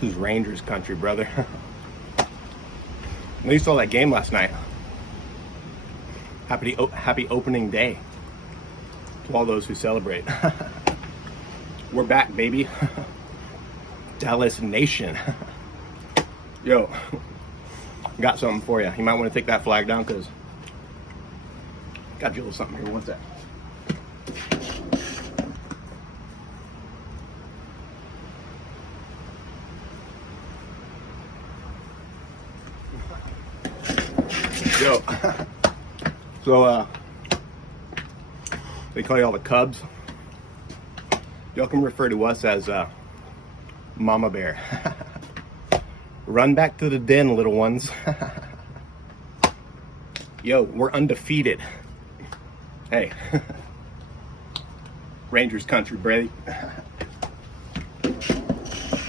This is Rangers country, brother. You saw that game last night. Happy opening day to all those who celebrate. We're back, baby. Dallas Nation. Yo, got something for you. You might want to take that flag down because got you a little something here. What's that? Yo, so they call y'all the Cubs. Y'all can refer to us as Mama Bear. Run back to the den, little ones. Yo, we're undefeated. Hey, Rangers country, brother.